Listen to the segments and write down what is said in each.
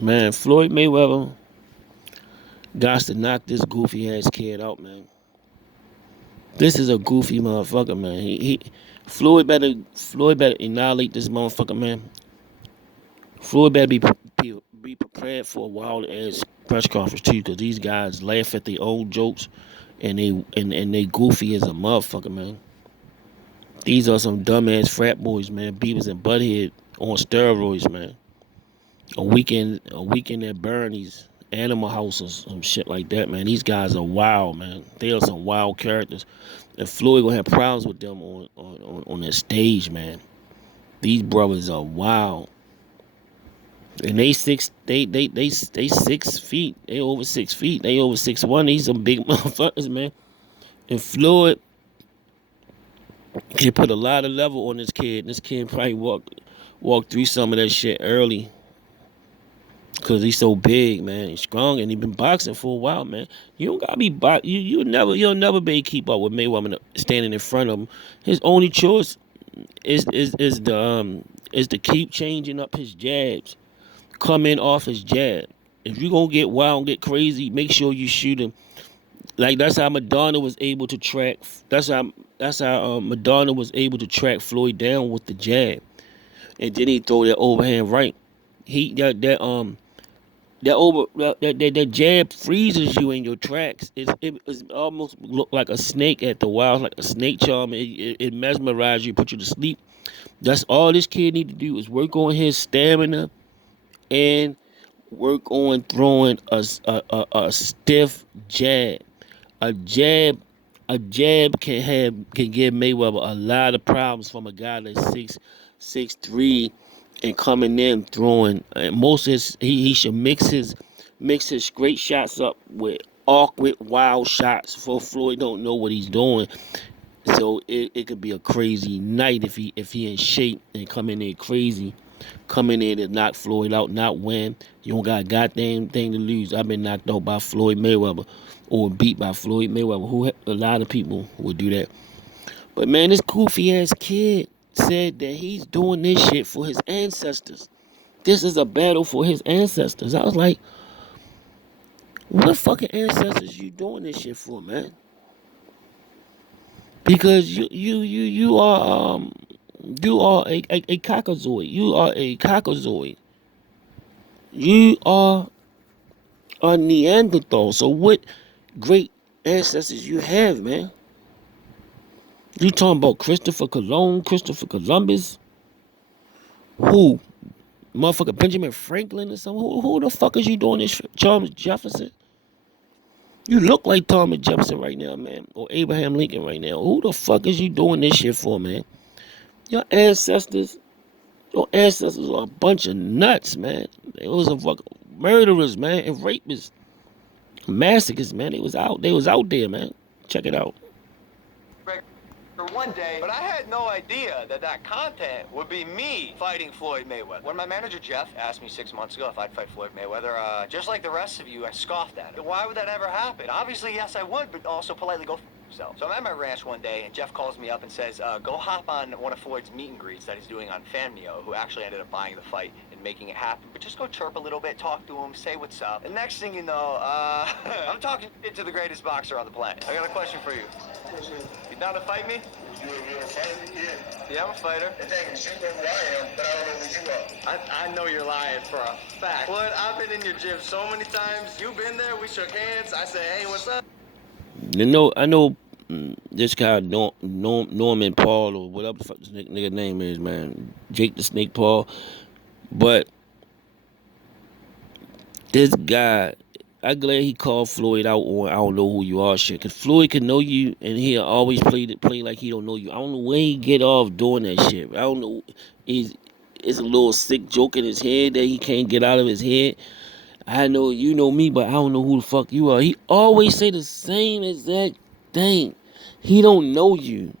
Man, Floyd Mayweather got to knock this goofy ass kid out, man. This is a goofy motherfucker, man. Floyd better annihilate this motherfucker, man. Floyd better be prepared for a wild ass press conference too, cause these guys laugh at the old jokes, and they goofy as a motherfucker, man. These are some dumbass frat boys, man. Beavis and Butthead on steroids, man. A weekend at Bernie's Animal House or some shit like that, man. These guys are wild, man. They are some wild characters. And Floyd gonna have problems with them on that stage, man. These brothers are wild. And they 6 feet. They over 6 feet. They over 6'1". These some big motherfuckers, man. And Floyd can put a lot of level on this kid. This kid probably walk through some of that shit early. Cause he's so big, man. He's strong, and he been boxing for a while, man. You don't gotta be you'll never be able to keep up with Mayweather standing in front of him. His only choice is to keep changing up his jabs, come in off his jab. If you gonna get wild and get crazy, make sure you shoot him. Like that's how Madonna was able to track. That's how Madonna was able to track Floyd down with the jab, and then he throw that overhand right. He that jab freezes you in your tracks. It's almost look like a snake at the wild, like a snake charm. It mesmerizes you, put you to sleep. That's all this kid need to do is work on his stamina and work on throwing a stiff jab. A jab a jab can give Mayweather a lot of problems from a guy that's 6'3" and coming in throwing. And most of he should mix his straight shots up with awkward wild shots. For Floyd don't know what he's doing, so it could be a crazy night if he in shape and come in there crazy. Come in there to knock Floyd out, not win. You don't got a goddamn thing to lose. I've been knocked out by Floyd Mayweather or beat by Floyd Mayweather. A lot of people would do that. But man, this goofy ass kid said that he's doing this shit for his ancestors. This is a battle for his ancestors. I was like, what fucking ancestors you doing this shit for, man? Because you are a caucasoid. You are a caucasoid. You are a Neanderthal. So what great ancestors you have, man? You talking about Christopher Columbus? Who? Motherfucker Benjamin Franklin or something? Who the fuck is you doing this for? Thomas Jefferson? You look like Thomas Jefferson right now, man. Or Abraham Lincoln right now. Who the fuck is you doing this shit for, man? Your ancestors Your ancestors are a bunch of nuts, man. They was a fucking murderers, man, and rapists, massacres, man. They was out there, man. Check it out. One day, but I had no idea that content would be me fighting Floyd Mayweather. When my manager Jeff asked me 6 months ago if I'd fight Floyd Mayweather, just like the rest of you, I scoffed at it. Why would that ever happen? Obviously, yes, I would, but also politely go yourself. So I'm at my ranch one day, and Jeff calls me up and says, go hop on one of Floyd's meet and greets that he's doing on Famnio, who actually ended up buying the fight and making it happen. But just go chirp a little bit, talk to him, say what's up. And next thing you know, I'm talking to the greatest boxer on the planet. I got a question for you. You down to fight me? You're a fighter? Yeah. Yeah, I'm a fighter. The thing is, you know who I am, but I don't know who you are. I know you're lying for a fact. Floyd, I've been in your gym so many times. You've been there. We shook hands. I said, hey, what's up? I know this guy Norman Paul or whatever the fuck this nigga name is, man. Jake the Snake Paul. But this guy, I'm glad he called Floyd out on I don't know who you are shit. Cause Floyd can know you and he'll always play like he don't know you. I don't know when he get off doing that shit. I don't know. It's a little sick joke in his head that he can't get out of his head. I know you know me, but I don't know who the fuck you are. He always say the same exact thing. He don't know you.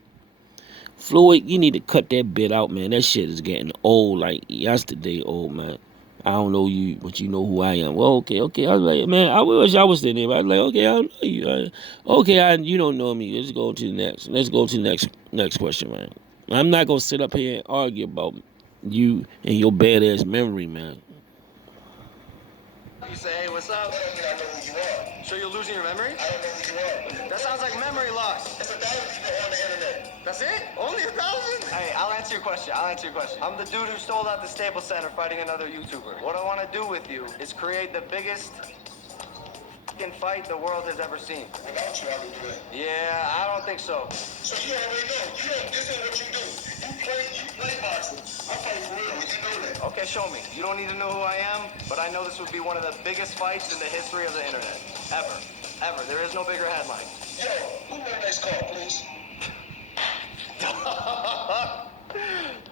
Floyd, you need to cut that bit out, man. That shit is getting old, like yesterday old, man. I don't know you, but you know who I am. Well, okay. I was like, man, I wish I was sitting there. I was like, okay, I don't know you. You don't know me. Let's go to the next. Let's go to the next question, man. I'm not gonna sit up here and argue about you and your badass memory, man. You say, hey, what's up? That don't mean I know who you are. So you're losing your memory? I don't know who you are. That sounds like memory loss. There's 1,000 people on the internet. That's it? Only 1,000? Hey, I'll answer your question. I'm the dude who stole out the Staples Center fighting another YouTuber. What I want to do with you is create the biggest fucking fight the world has ever seen. Without you, I can do that. Yeah, I don't think so. So you already know. This ain't what you do. You play boxing. I fight for real. You know that. Okay, show me. You don't need to know who I am, but I know this would be one of the biggest fights in the history of the internet. Ever. Ever. There is no bigger headline. Yo, who won next call, please?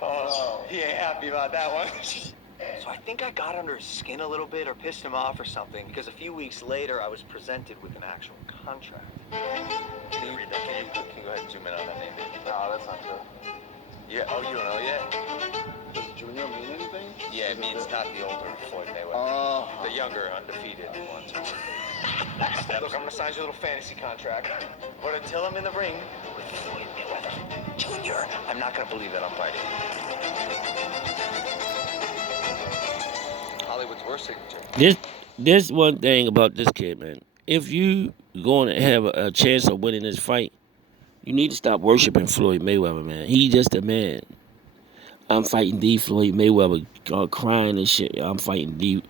Oh, he ain't happy about that one. So I think I got under his skin a little bit or pissed him off or something, because a few weeks later I was presented with an actual contract. Can you read that? Can you go ahead and zoom in on that name? No, that's not true. Yeah. Oh, you don't know yet? Does Junior mean anything? Yeah, it means not the older Floyd Mayweather. Oh. The younger, undefeated ones. Look, I'm gonna sign you a little fantasy contract. But until I'm in the ring with Floyd Mayweather Jr., I'm not gonna believe that I'm fighting. Hollywood's worst signature. This one thing about this kid, man. If you going to have a chance of winning this fight, you need to stop worshiping Floyd Mayweather, man. He just a man. I'm fighting the Floyd Mayweather, crying and shit. I'm fighting the.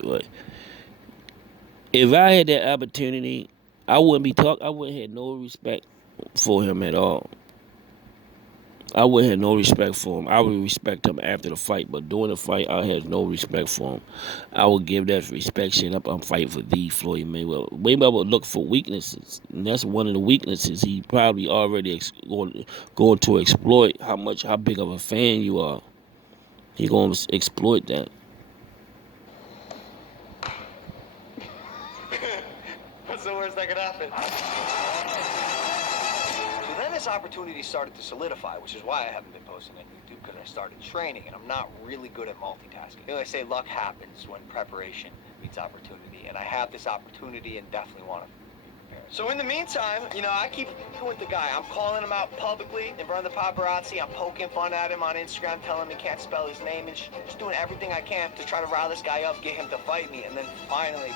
If I had that opportunity, I wouldn't be talking. I wouldn't have no respect for him at all. I wouldn't have no respect for him. I would respect him after the fight, but during the fight, I had no respect for him. I would give that respect shit up. I'm fighting for the Floyd Mayweather. Mayweather would look for weaknesses, and that's one of the weaknesses. He probably already going to exploit how big of a fan you are. He going to exploit that. What's the worst that could happen? So then this opportunity started to solidify, which is why I haven't been posting on YouTube, because I started training, and I'm not really good at multitasking. You know, they say luck happens when preparation meets opportunity, and I have this opportunity and definitely want to be prepared. So in the meantime, you know, I keep with the guy. I'm calling him out publicly in front of the paparazzi. I'm poking fun at him on Instagram, telling him he can't spell his name, and just doing everything I can to try to rile this guy up, get him to fight me, and then finally,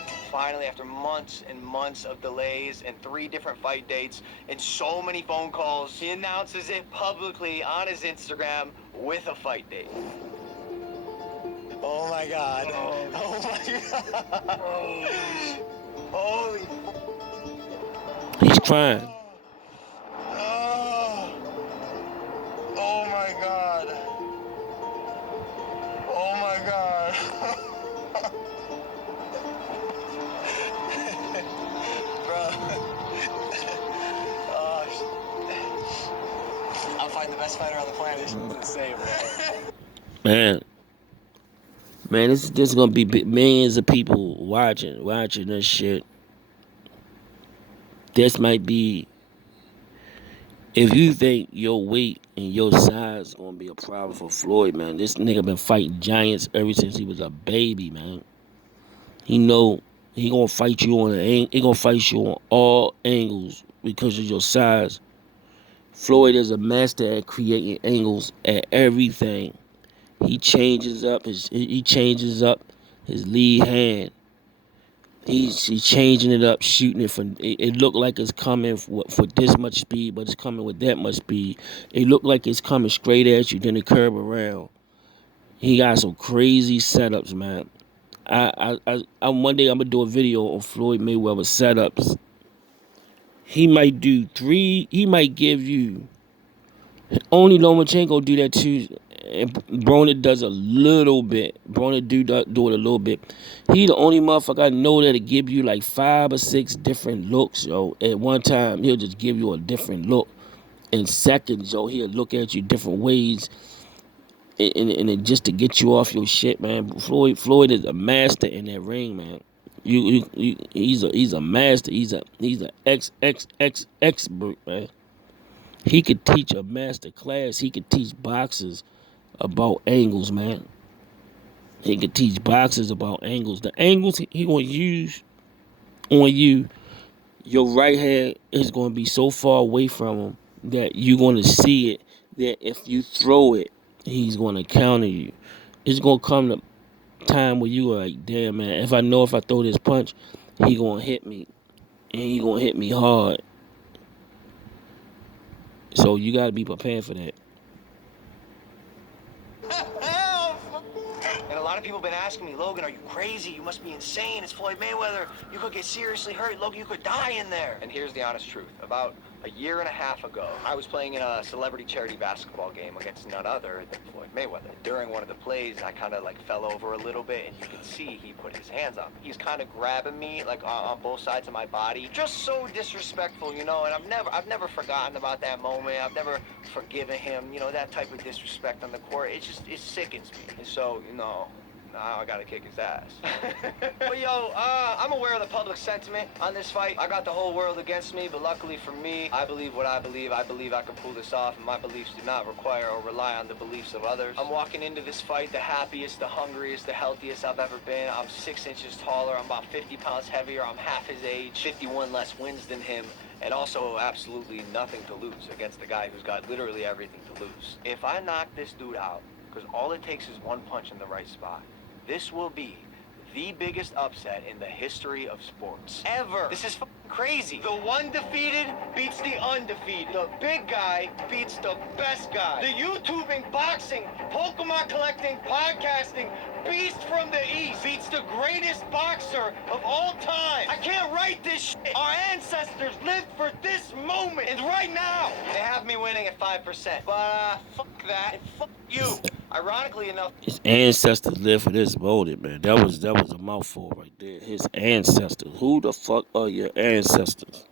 after months and months of delays and 3 different fight dates and so many phone calls, he announces it publicly on his Instagram with a fight date. Oh my God. Oh my God. Holy. He's crying. Oh my God. Oh my God. I'm fighting the best fighter on the planet. It's insane, Man, this is gonna be millions of people watching this shit. This might be, if you think your weight and your size is gonna be a problem for Floyd, man. This nigga been fighting giants ever since he was a baby, man. He know he gonna fight you on all angles because of your size. Floyd is a master at creating angles at everything. He changes up his lead hand. He's changing it up, shooting it from. It looked like it's coming for this much speed, but it's coming with that much speed. It looked like it's coming straight at you, then it curve around. He got some crazy setups, man. I one day I'm gonna do a video on Floyd Mayweather setups. He might do 3. He might give you. Only Lomachenko do that too. And Broner does a little bit. Broner do it a little bit. He the only motherfucker I know that'll give you like 5 or 6 different looks, yo. At one time, he'll just give you a different look. In seconds, yo, he'll look at you different ways. And just to get you off your shit, man. Floyd is a master in that ring, man. He's a master. He's a expert, man. He could teach a master class. He could teach boxers about angles, man. He could teach boxers about angles. The angles he gonna use on you, your right hand is gonna be so far away from him that you're gonna see it. That if you throw it, he's gonna counter you. It's gonna come to time where you like, damn man, if I know if I throw this punch, he gonna hit me, and he gonna hit me hard. So you gotta be prepared for that. And a lot of people have been asking me, Logan, are you crazy? You must be insane. It's Floyd Mayweather. You could get seriously hurt. Logan, you could die in there. And here's the honest truth. About a year and a half ago, I was playing in a celebrity charity basketball game against none other than Floyd Mayweather. During one of the plays, I kind of like fell over a little bit, and you can see he put his hands on me. He's kind of grabbing me like on both sides of my body. Just so disrespectful, you know, and I've never forgotten about that moment. I've never forgiven him, you know, that type of disrespect on the court. It sickens me. And so, you know, now I gotta kick his ass. But yo, I'm aware of the public sentiment on this fight. I got the whole world against me, but luckily for me, I believe what I believe. I believe I can pull this off, and my beliefs do not require or rely on the beliefs of others. I'm walking into this fight the happiest, the hungriest, the healthiest I've ever been. I'm 6 inches taller. I'm about 50 pounds heavier. I'm half his age, 51 less wins than him. And also absolutely nothing to lose against the guy who's got literally everything to lose. If I knock this dude out, because all it takes is one punch in the right spot, this will be the biggest upset in the history of sports. Ever. This is crazy. The one defeated beats the undefeated. The big guy beats the best guy. The YouTubing, boxing, Pokemon collecting, podcasting, beast from the East beats the greatest boxer of all time. I can't write this shit. Our ancestors lived for this moment. And right now, they have me winning at 5%. But fuck that. And fuck you. Ironically enough, His ancestors lived for this moment, man. That was a mouthful right there. His ancestors. Who the fuck are your ancestors?